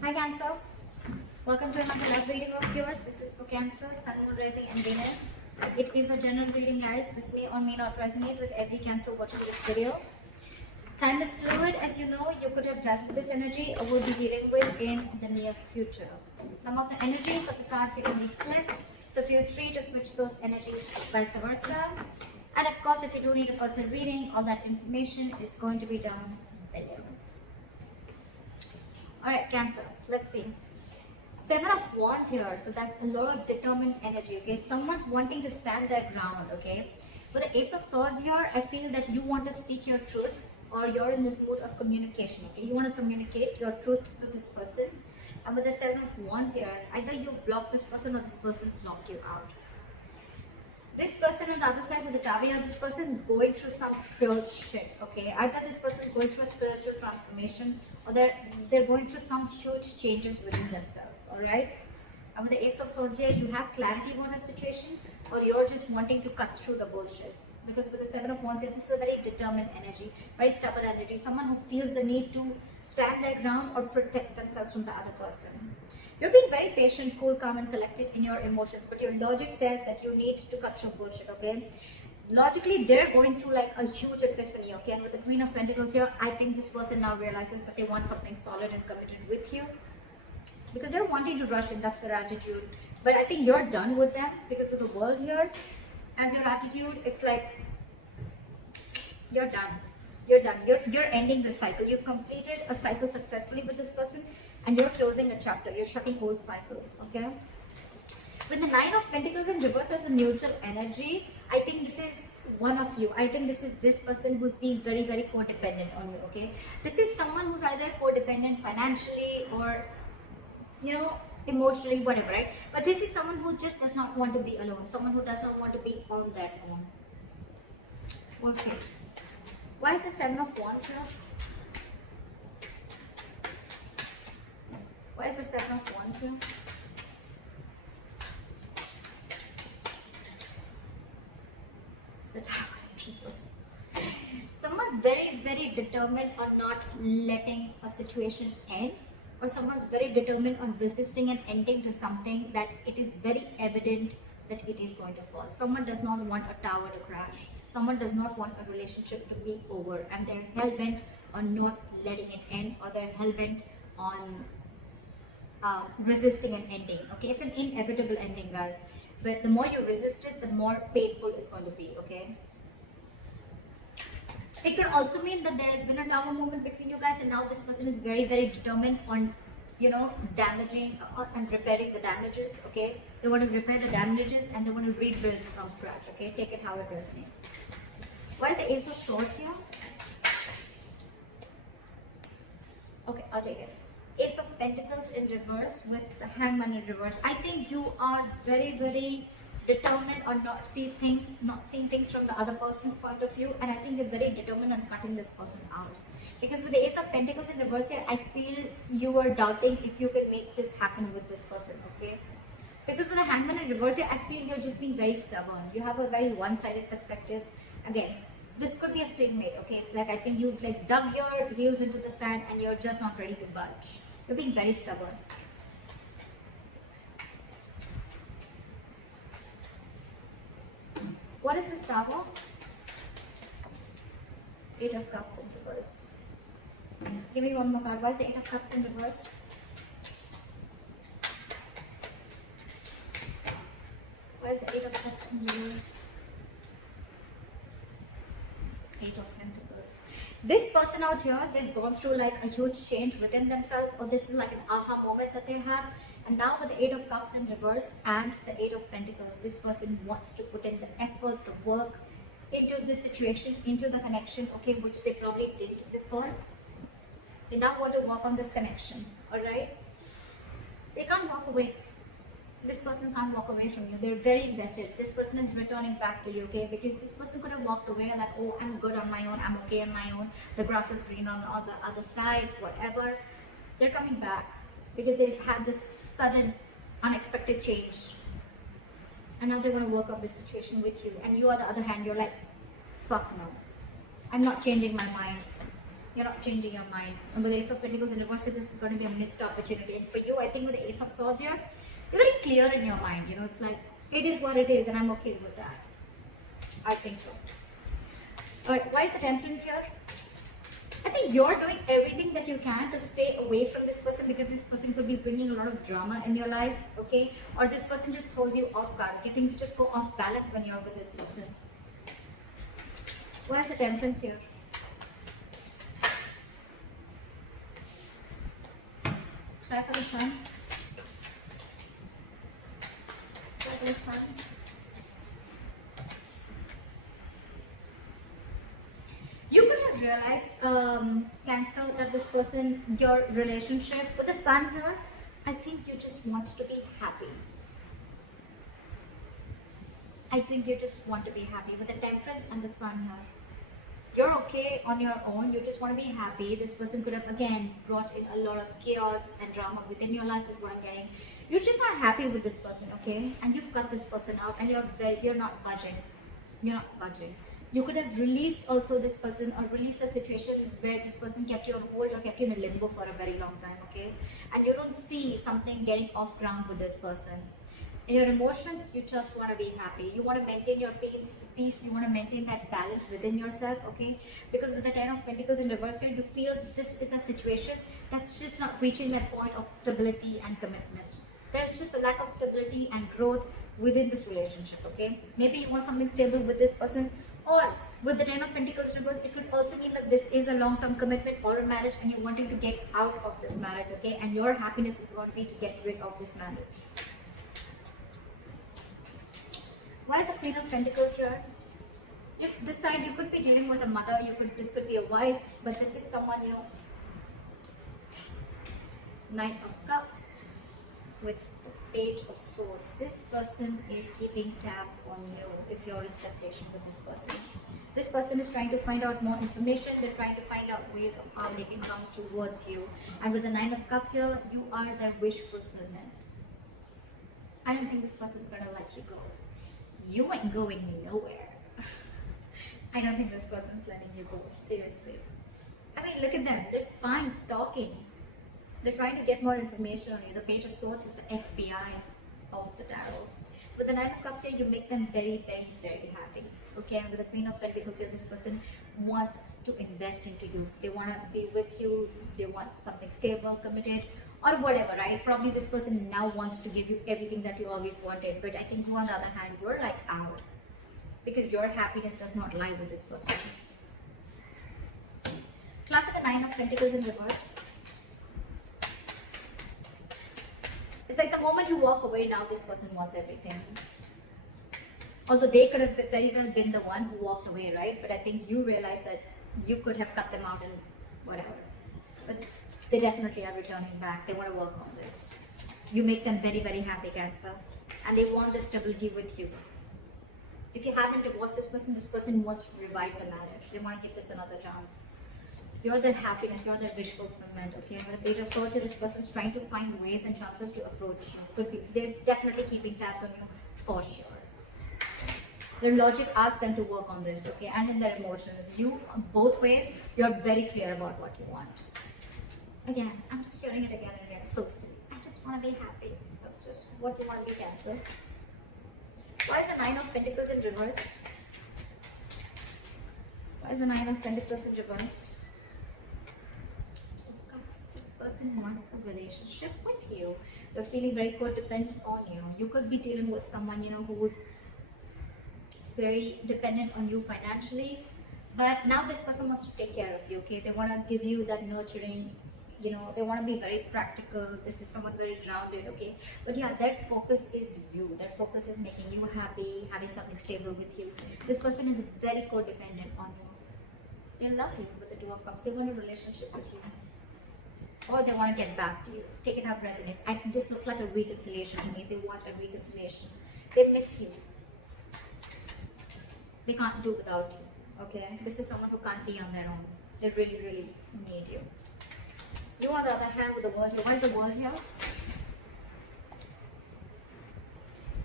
Hi Cancer, welcome to another love reading of yours. This is for Cancer, Sun, Moon, Rising and Venus. It is a general reading guys. This may or may not resonate with every Cancer watching this video. Time is fluid, as you know. You could have dealt with this energy or will be dealing with in the near future. Some of the energies of the cards here can be flipped, so feel free to switch those energies vice versa. And of course, if you do need a personal reading, all that information is going to be down below. Alright, Cancer, let's see. Seven of Wands here, so that's a lot of determined energy, okay? Someone's wanting to stand their ground, okay? With the Ace of Swords here, I feel that you want to speak your truth or you're in this mood of communication, okay? You want to communicate your truth to this person. And with the Seven of Wands here, either you block this person or this person's blocked you out. This person on the other side with the Tower, this person is going through some real shit, okay? Either this person is going through a spiritual transformation or they're going through some huge changes within themselves, alright? And with the Ace of Swords here, you have clarity on a situation or you're just wanting to cut through the bullshit. Because with the Seven of Wands here, this is a very determined energy, very stubborn energy, someone who feels the need to stand their ground or protect themselves from the other person. You're being very patient, cool, calm and collected in your emotions, but your logic says that you need to cut through bullshit, okay? Logically, they're going through like a huge epiphany, okay? And with the Queen of Pentacles here, I think this person now realizes that they want something solid and committed with you. Because they're wanting to rush in, that's their attitude. But I think you're done with them, because with the World here, as your attitude, it's like, you're done. You're done. You're ending the cycle. You've completed a cycle successfully with this person and you're closing a chapter. You're shutting old cycles, okay? With the Nine of Pentacles in reverse as the neutral energy, I think this is one of you. I think this is this person who's being very, very codependent on you, okay? This is someone who's either codependent financially or, you know, emotionally, whatever, right? But this is someone who just does not want to be alone. Someone who does not want to be on their own. We'll see. Why is the Seven of Wands here? Why is the Seven of Wands here? The Tower in reverse. Someone's very, very determined on not letting a situation end, or someone's very determined on resisting and ending to something that it is very evident that it is going to fall. Someone does not want a tower to crash. Someone does not want a relationship to be over, and they're hell-bent on not letting it end, or they're hell-bent on resisting an ending, okay? It's an inevitable ending, guys. But the more you resist it, the more painful it's going to be, okay? It could also mean that there has been a Tower moment between you guys, and now this person is very, very determined on, you know, damaging and repairing the damages, okay? They want to repair the damages and they want to rebuild from scratch, okay? Take it how it resonates. Why is the Ace of Swords here? Okay, I'll take it. Ace of Pentacles in reverse with the Hangman in reverse. I think you are very, very determined on not seeing things from the other person's point of view, and I think you're very determined on cutting this person out. Because with the Ace of Pentacles in reverse here, I feel you were doubting if you could make this happen with this person, okay? Because with the Hangman in reverse here, I feel you're just being very stubborn. You have a very one-sided perspective. Again, this could be a stalemate, okay? It's like I think you've like dug your heels into the sand and you're just not ready to budge. You're being very stubborn. What is this Tower? Eight of Cups in reverse. Give me one more card. Why is the Eight of Cups in reverse? Why is the Eight of Cups in reverse? Page of Pentacles. This person out here, they've gone through like a huge change within themselves, or this is like an aha moment that they have. And now with the Eight of Cups in reverse and the Eight of Pentacles, this person wants to put in the effort, the work into this situation, into the connection, okay, which they probably did before. They now want to work on this connection, alright? They can't walk away. This person can't walk away from you. They're very invested. This person is returning back to you, okay? Because this person could have walked away like, oh, I'm good on my own, I'm okay on my own, the grass is green on the other side, whatever. They're coming back because they've had this sudden, unexpected change. And now they want to work on this situation with you. And you, on the other hand, you're like, fuck no. I'm not changing my mind. You're not changing your mind. And with the Ace of Pentacles in reverse, this is going to be a missed opportunity. And for you, I think with the Ace of Swords here, you're very clear in your mind. You know, it's like, it is what it is and I'm okay with that. I think so. Alright, why is the Temperance here? I think you're doing everything that you can to stay away from this person, because this person could be bringing a lot of drama in your life, okay? Or this person just throws you off guard, okay? Things just go off balance when you're with this person. Why is the Temperance here? Try for the Sun. Try for the Sun. You could have realized, Cancer, that this person, your relationship with the Sun here, I think you just want to be happy. I think you just want to be happy with the Temperance and the Sun here. You're okay on your own, you just want to be happy. This person could have again brought in a lot of chaos and drama within your life is what I'm getting. You're just not happy with this person, okay? And you've cut this person out and you're not budging. You're not budging. You could have released also this person, or released a situation where this person kept you on hold or kept you in a limbo for a very long time, okay? And you don't see something getting off ground with this person. In your emotions, you just want to be happy. You want to maintain your peace. You want to maintain that balance within yourself, okay? Because with the Ten of Pentacles in reverse here, you feel this is a situation that's just not reaching that point of stability and commitment. There's just a lack of stability and growth within this relationship, okay? Maybe you want something stable with this person, or with the Ten of Pentacles reverse, it could also mean that this is a long-term commitment or a marriage and you're wanting to get out of this marriage, okay? And your happiness is going to be to get rid of this marriage. Why is the Queen of Pentacles here? This side, you could be dealing with a mother, this could be a wife, but this is someone, you know, Knight of Cups with the Page of Swords. This person is keeping tabs on you if you're in separation with this person. This person is trying to find out more information. They're trying to find out ways of how they can come towards you. And with the Nine of Cups here, you are their wish fulfillment. I don't think this person's going to let you go. You ain't going nowhere. I don't think this person's letting you go, seriously. I mean, look at them. They're spies, stalking. They're trying to get more information on you. The Page of Swords is the FBI of the tarot. With the Nine of Cups here, you make them very, very, very happy. Okay, and with the Queen of Pentacles here, this person wants to invest into you. They want to be with you. They want something stable, committed, or whatever, right? Probably this person now wants to give you everything that you always wanted. But I think on the other hand, you're like out. Because your happiness does not lie with this person. Clap at the Nine of Pentacles in reverse. It's like the moment you walk away, now this person wants everything. Although they could have very well been the one who walked away, right? But I think you realize that you could have cut them out and whatever. But they definitely are returning back. They want to work on this. You make them very, very happy, Cancer. And they want the stability with you. If you haven't divorced this person wants to revive the marriage. They want to give this another chance. You're their happiness, you're their wish fulfillment, okay? With the Page of Swords, this person's trying to find ways and chances to approach you. Could be, they're definitely keeping tabs on you, for sure. Their logic asks them to work on this, okay? And in their emotions, you, both ways, you're very clear about what you want. Again, I'm just hearing it again and again, so silly. I just want to be happy. That's just what you want to be, Cancer. Why is the Nine of Pentacles in reverse? Why is the Nine of Pentacles in reverse? This person wants a relationship with you. They're feeling very codependent on you. You could be dealing with someone, you know, who's very dependent on you financially. But now this person wants to take care of you, okay? They want to give you that nurturing, you know, they want to be very practical. This is someone very grounded, okay? But yeah, their focus is you. Their focus is making you happy, having something stable with you. This person is very codependent on you. They love you with the Two of Cups. They want a relationship with you. Or they want to get back to you. Take it up resonates. And this looks like a reconciliation to me. They want a reconciliation. They miss you. They can't do without you, okay? This is someone who can't be on their own. They really, really need you. You, on the other hand, with the World here. Why is the World here?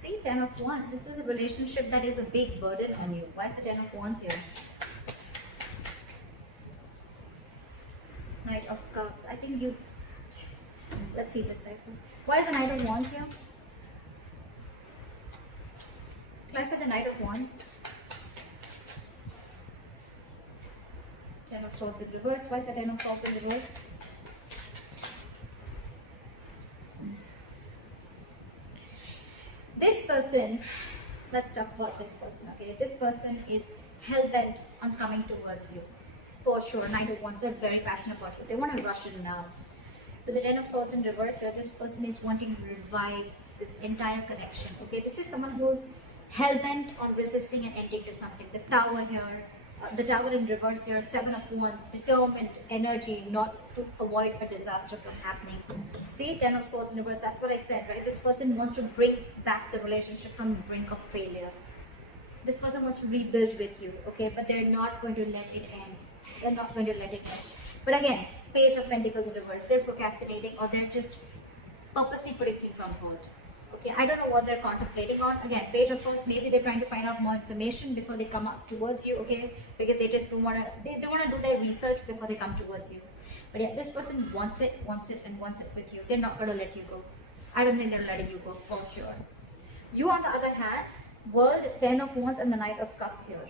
See, Ten of Wands. This is a relationship that is a big burden on you. Why is the Ten of Wands here? think you... Let's see this side first. Why is the Knight of Wands here? Clarify the Knight of Wands. Ten of Swords in reverse. Why is the Ten of Swords in reverse? This person, let's talk about this person, okay? This person is hell-bent on coming towards you. For sure, Knight of Wands, they're very passionate about you. They want to rush in now. With the Ten of Swords in reverse here, this person is wanting to revive this entire connection, okay? This is someone who's hell-bent on resisting and ending to something. The Tower here, the Tower in reverse here, Seven of Wands, determined energy not to avoid a disaster from happening. See, Ten of Swords in reverse, that's what I said, right? This person wants to bring back the relationship from the brink of failure. This person wants to rebuild with you, okay? But they're not going to let it end. They're not going to let it end. But again, Page of Pentacles in reverse, they're procrastinating or they're just purposely putting things on hold. Okay, I don't know what they're contemplating on. Again, Page of Swords, maybe they're trying to find out more information before they come up towards you, okay? Because they just don't want to, they want to do their research before they come towards you. But yeah, this person wants it and wants it with you. They're not going to let you go. I don't think they're letting you go, for sure. You, on the other hand, World, Ten of Wands and the Knight of Cups here.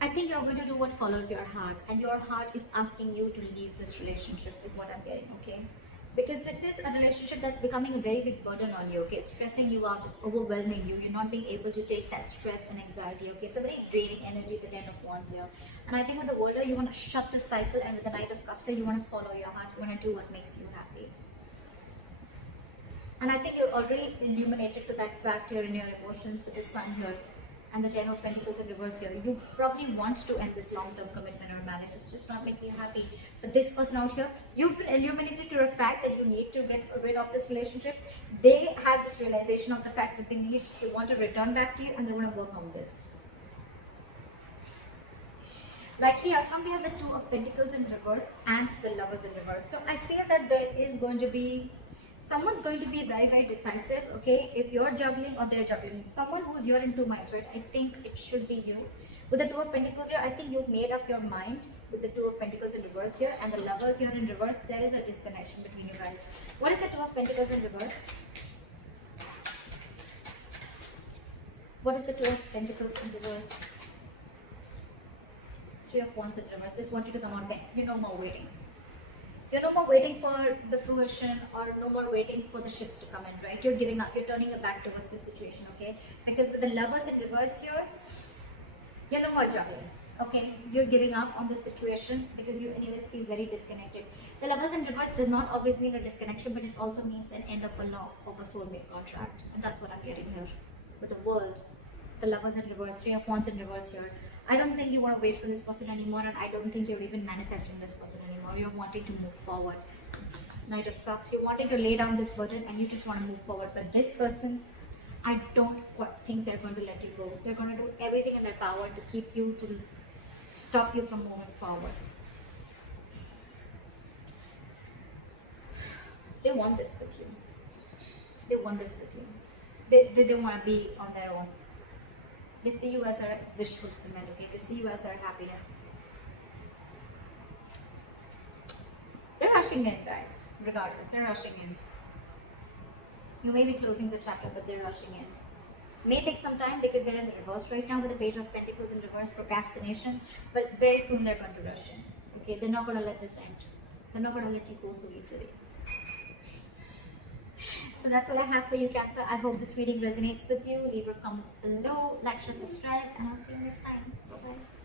I think you're going to do what follows your heart, and your heart is asking you to leave this relationship, is what I'm getting, okay? Because this is a relationship that's becoming a very big burden on you, okay? It's stressing you out, it's overwhelming you, you're not being able to take that stress and anxiety, okay? It's a very draining energy, the Ten of Wands here. And I think with the World, you want to shut the cycle, and with the Knight of Cups here, you want to follow your heart, you want to do what makes you happy. And I think you're already illuminated to that fact here in your emotions with the Sun here. And the Ten of Pentacles in reverse here. You probably want to end this long-term commitment or marriage. It's just not making you happy. But this person out here, you've been illuminated to the fact that you need to get rid of this relationship. They have this realization of the fact that they want to return back to you, and they want to work on this. Likely outcome, we have the Two of Pentacles in reverse and the Lovers in reverse. So I feel that there is going to be someone's going to be very, very decisive, okay? If you're juggling or they're juggling, someone who's you're in two minds, right? I think it should be you. With the Two of Pentacles here, I think you've made up your mind with the Two of Pentacles in reverse here, and the Lovers here in reverse. There is a disconnection between you guys. What is the Two of Pentacles in reverse? What is the Two of Pentacles in reverse? Three of Wands in reverse. This wanted to come out there. You're no more waiting. You're no more waiting for the fruition or no more waiting for the ships to come in, right? You're giving up. You're turning your back towards this situation, okay? Because with the Lovers in reverse here, you're no more juggling, okay? You're giving up on this situation because you anyways feel very disconnected. The Lovers in reverse does not always mean a disconnection, but it also means an end of a soulmate contract. And that's what I'm getting here. With the World, the Lovers in reverse, Three of Wands in reverse here. I don't think you want to wait for this person anymore, and I don't think you're even manifesting this person anymore. You're wanting to move forward. Knight of Cups, you're wanting to lay down this burden and you just want to move forward. But this person, I don't think they're going to let you go. They're going to do everything in their power to keep you, to stop you from moving forward. They want this with you. They want this with you. They want to be on their own. They see you as their wish fulfillment, okay? They see you as their happiness. They're rushing in, guys. Regardless, they're rushing in. You may be closing the chapter, but they're rushing in. May take some time because they're in the reverse right now with the Page of Pentacles in reverse, procrastination. But very soon they're going to rush in. Okay, they're not going to let this end. They're not going to let you go so easily. So that's what I have for you, Cancer. I hope this reading resonates with you. Leave your comments below, like, share, subscribe, and I'll see you next time. Bye-bye.